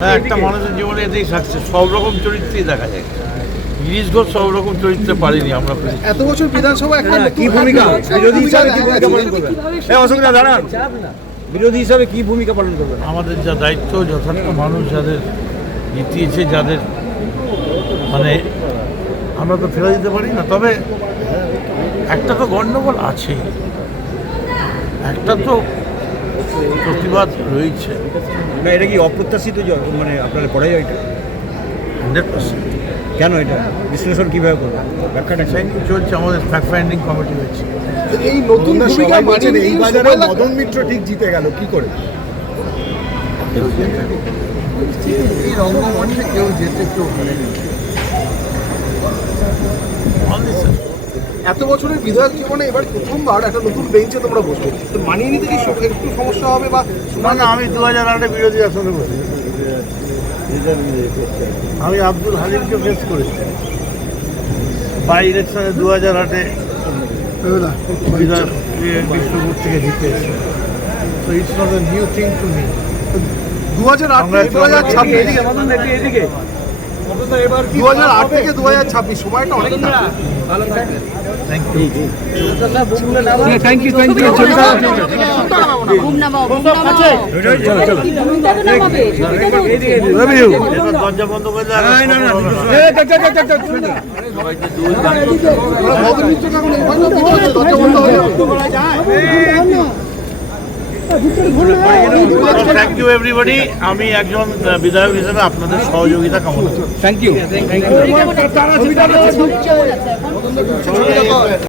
একটা মানুষের জীবনে এতেই সাকসেস সব রকম চরিত্রেই দেখা যায়। গিরিশ ঘোষ সব রকম চরিত্রে পারিনি আমরা। এত বছর বিধানসভা একটা কি ভূমিকা বিরোধী হিসাবে কি ভূমিকা পালন করবেন? অশোকদা দাঁড়ান, বিরোধী হিসাবে কি ভূমিকা পালন করবেন? আমাদের যা দায়িত্ব যথার্থ মানুষ যাদের জিতিয়েছে, যাদের মানে আমরা তো ফেলে দিতে পারি না। তবে একটা তো গণ্ডগোল আছেই, একটা তো প্রতিবাদ রয়েছে। না, এটা কি অপ্রত্যাশিত মানে আপনারা পড়াই এটা 100%। কেন এটা বিশ্লেষণ কিভাবে করবেন? ব্যাখ্যাটা চলছে, আমাদের ফ্যাক্ট ফাইন্ডিং কমিটি হয়েছে। এই নতুন ভূমিকা বলছেন এই বাজারে মদন মিত্র ঠিক জিতে গেল কি করে? এই রঙ্গমঞ্চে কেউ যেতে কেউ হারে না। এত বছরের বিধায়ক জীবনে এবার প্রথমবার একটা নতুন বেঞ্চে তোমরা বসবে, তো মানিয়ে নিতে কি একটু সমস্যা হবে বা? না, আমি 2008-এ বিরোধী আসনে বসি। আমি আব্দুল হালিমকে ফেস করেছি বাই ইলেকশনে 2008-এ বিষ্ণুপুর থেকে জিতে এসে। So it's not a new thing to me. 2008 থেকে 2026 সময়টা অনেকটা। Thank you. থ্যাংক ইউ এবার দরজা বন্ধ করে দেওয়া। মদন মিত্র এখন এই পর্যন্ত দরজা বন্ধ হয়ে যাবে। Thank you everybody. আমি একজন বিধায়ক হিসেবে আপনাদের সহযোগিতা কামনা করি। Thank you.